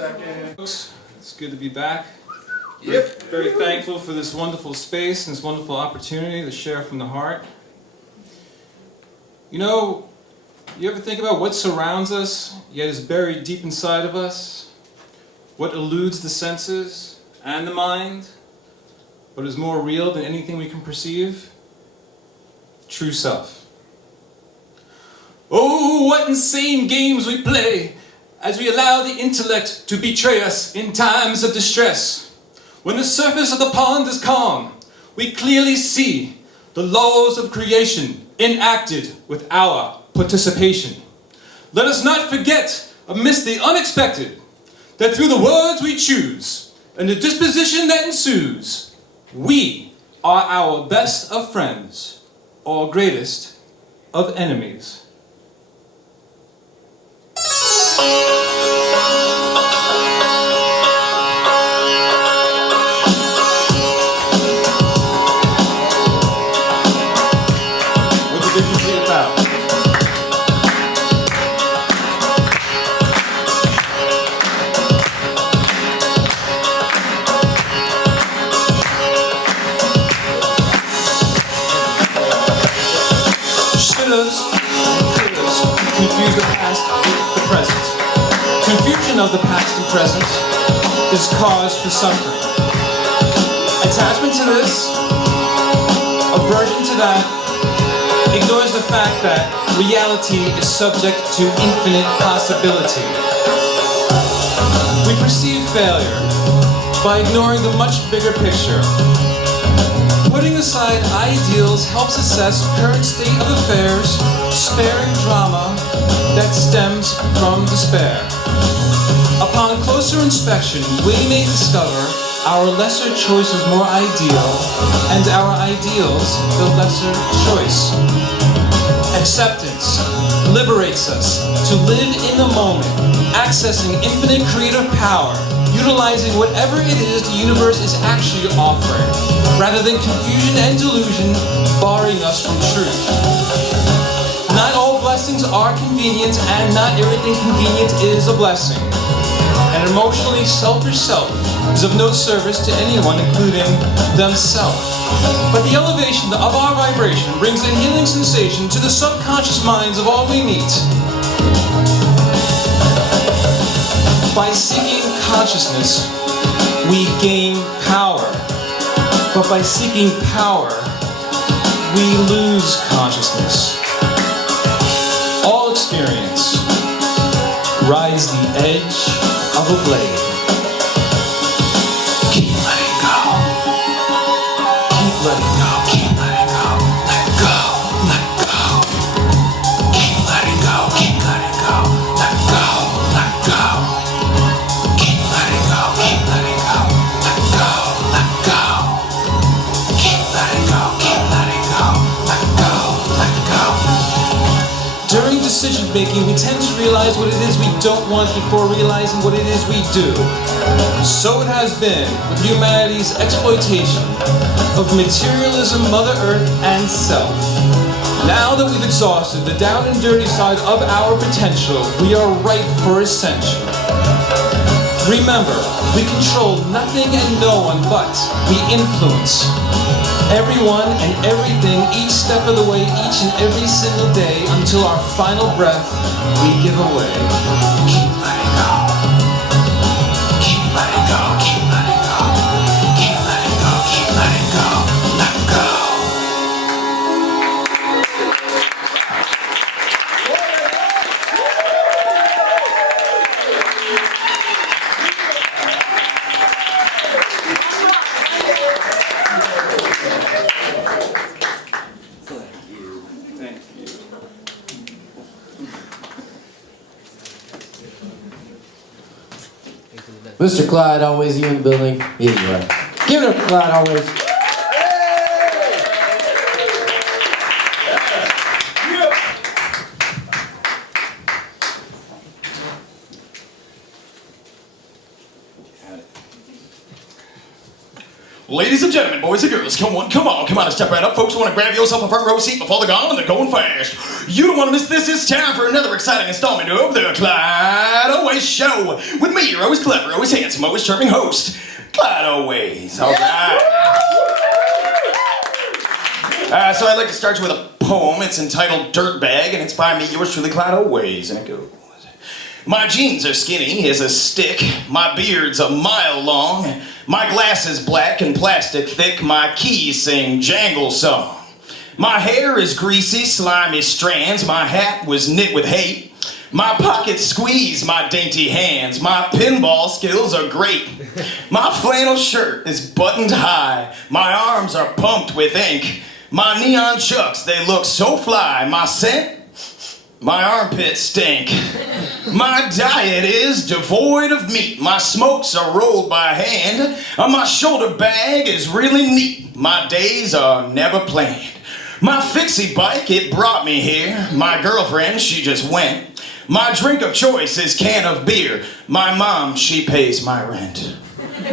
second. It's good to be back. Yep. Very thankful for this wonderful space and this wonderful opportunity to share from the heart. You know, you ever think about what surrounds us, yet is buried deep inside of us? What eludes the senses and the mind, but is more real than anything we can perceive? True self. Oh, what insane games we play as we allow the intellect to betray us in times of distress. When the surface of the pond is calm, we clearly see the laws of creation enacted with our participation. Let us not forget, amidst the unexpected, that through the words we choose and the disposition that ensues, we are our best of friends or greatest of enemies. Confuse the past with the present. Confusion of the past and present is cause for suffering. Attachment to this, aversion to that, ignores the fact that reality is subject to infinite possibility. We perceive failure by ignoring the much bigger picture. Putting aside ideals helps assess current state of affairs, sparing drama that stems from despair. Upon closer inspection, we may discover our lesser choice is more ideal, and our ideals the lesser choice. Acceptance liberates us to live in the moment, accessing infinite creative power, utilizing whatever it is the universe is actually offering, rather than confusion and delusion barring us from truth. Not all blessings are convenient, and not everything convenient is a blessing. An emotionally selfish self is of no service to anyone, including themselves. But the elevation of our vibration brings a healing sensation to the subconscious minds of all we meet. By seeking consciousness, we gain power. But by seeking power, we lose consciousness. All experience rides the edge of a blade. Keep letting go. Keep letting go. Keep letting go. Let go. Let go. Keep letting go. Keep letting go. Let go. Let go. Keep letting go. Keep letting go. Let go. Let go. Keep letting go. Keep letting go. Let go. Let go. During decision making, we tend to realize what it is we don't want before realizing what it is we do. So it has been with humanity's exploitation of materialism, Mother Earth, and self. Now that we've exhausted the down and dirty side of our potential, we are ripe for ascension. Remember, we control nothing and no one, but we influence everyone and everything each step of the way, each and every single day, until our final breath we give away. Keep letting go. Keep letting go. Keep letting go. Keep letting go. Keep letting go. Let go. Mr. Clyde, always you in the building. Here you are. Give it up, Clyde, always. Ladies and gentlemen, boys and girls, come on and step right up. Folks, want to grab yourself a front row seat before they're gone and they're going fast. You don't want to miss this. It's time for another exciting installment of the Clyde Always Show. With me, your always clever, always handsome, always charming host, Clyde Always. All right. So I'd like to start you with a poem. It's entitled Dirtbag, and it's by me, yours truly, Clyde Always, and it goes. My jeans are skinny as a stick, my beard's a mile long, my glass is black and plastic thick, my keys sing jangle song. My hair is greasy, slimy strands, my hat was knit with hate, my pockets squeeze my dainty hands, my pinball skills are great. My flannel shirt is buttoned high, my arms are pumped with ink, my neon chucks, they look so fly, my scent, my armpits stink. My diet is devoid of meat. My smokes are rolled by hand. My shoulder bag is really neat. My days are never planned. My fixie bike, it brought me here. My girlfriend, she just went. My drink of choice is can of beer. My mom, she pays my rent.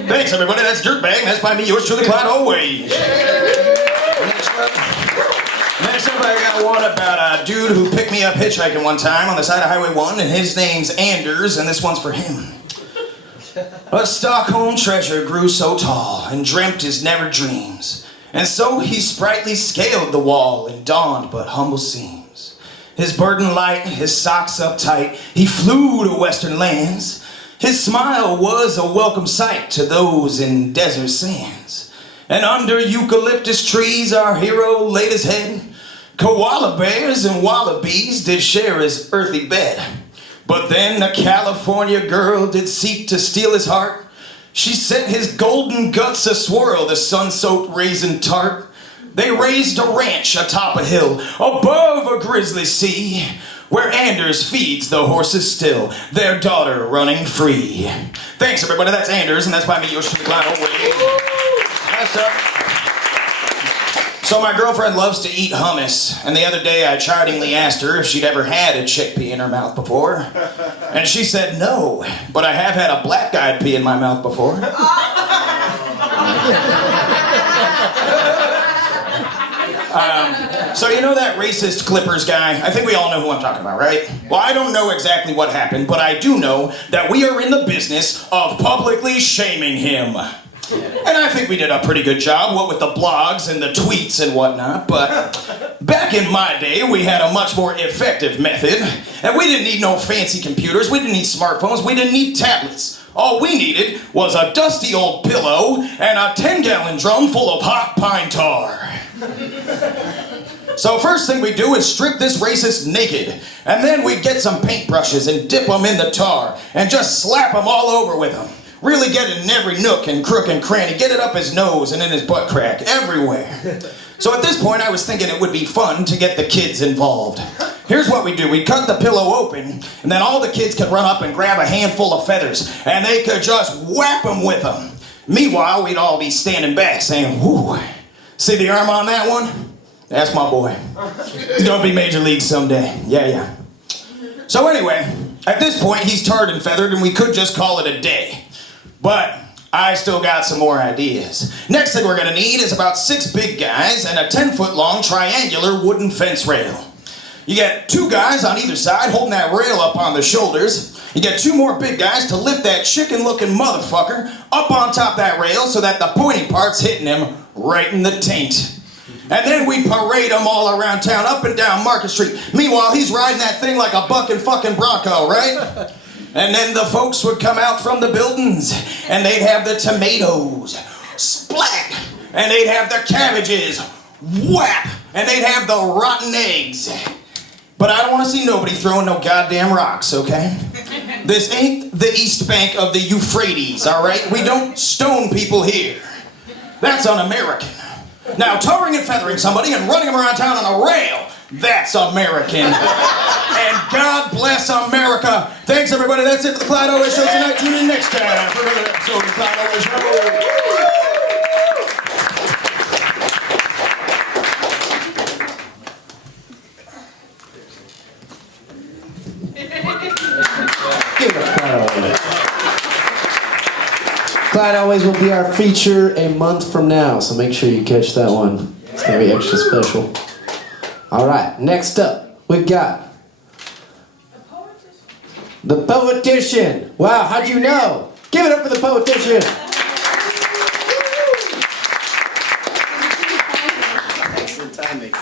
Thanks, everybody. That's Dirtbag. That's by me, yours truly, Clyde Always. Next up, I got one about a dude who picked me up hitchhiking one time on the side of Highway 1, and his name's Anders, and this one's for him. A Stockholm treasure grew so tall and dreamt his never dreams, and so he sprightly scaled the wall and donned but humble seams. His burden light, his socks uptight, he flew to western lands. His smile was a welcome sight to those in desert sands. And under eucalyptus trees our hero laid his head. Koala bears and wallabies did share his earthy bed. But then a California girl did seek to steal his heart. She set his golden guts a-swirl, the sun-soaked raisin tart. They raised a ranch atop a hill, above a grizzly sea, where Anders feeds the horses still, their daughter running free. Thanks, everybody. That's Anders, and that's by me, yours truly, Clyde Always. So my girlfriend loves to eat hummus, and the other day I chidingly asked her if she'd ever had a chick pee in her mouth before. And she said no, but I have had a black guy pee in my mouth before. So you know that racist Clippers guy? I think we all know who I'm talking about, right? Well, I don't know exactly what happened, but I do know that we are in the business of publicly shaming him. And I think we did a pretty good job, what with the blogs and the tweets and whatnot, but back in my day, we had a much more effective method, and we didn't need no fancy computers, we didn't need smartphones, we didn't need tablets. All we needed was a dusty old pillow and a 10-gallon drum full of hot pine tar. So first thing we do is strip this racist naked, and then we get some paintbrushes and dip them in the tar, and just slap them all over with them. Really get it in every nook and crook and cranny. Get it up his nose and in his butt crack, everywhere. So at this point, I was thinking it would be fun to get the kids involved. Here's what we do. We cut the pillow open, and then all the kids could run up and grab a handful of feathers, and they could just whap them with them. Meanwhile, we'd all be standing back saying, whoo, see the arm on that one? That's my boy. He's gonna be Major League someday. Yeah. So anyway, at this point, he's tarred and feathered, and we could just call it a day. But I still got some more ideas. Next thing we're gonna need is about 6 big guys and a 10-foot-long triangular wooden fence rail. You get 2 guys on either side holding that rail up on their shoulders. You get 2 more big guys to lift that chicken-looking motherfucker up on top that rail so that the pointy part's hitting him right in the taint. And then we parade him all around town, up and down Market Street. Meanwhile, he's riding that thing like a bucking fucking bronco, right? And then the folks would come out from the buildings, and they'd have the tomatoes, splat, and they'd have the cabbages, whap, and they'd have the rotten eggs. But I don't want to see nobody throwing no goddamn rocks, okay? This ain't the East Bank of the Euphrates, all right? We don't stone people here. That's un-American. Now, tarring and feathering somebody and running them around town on a rail, that's American. And God bless America. Thanks, everybody. That's it for the Clyde Always Show tonight. Tune in next time for another episode of the Clyde Always Show. Give it up, Clyde Always. Clyde Always will be our feature a month from now, so make sure you catch that one. It's going to be extra special. All right, next up, we've got the Poetician. Wow, how'd you know? Give it up for the Poetician. Excellent timing.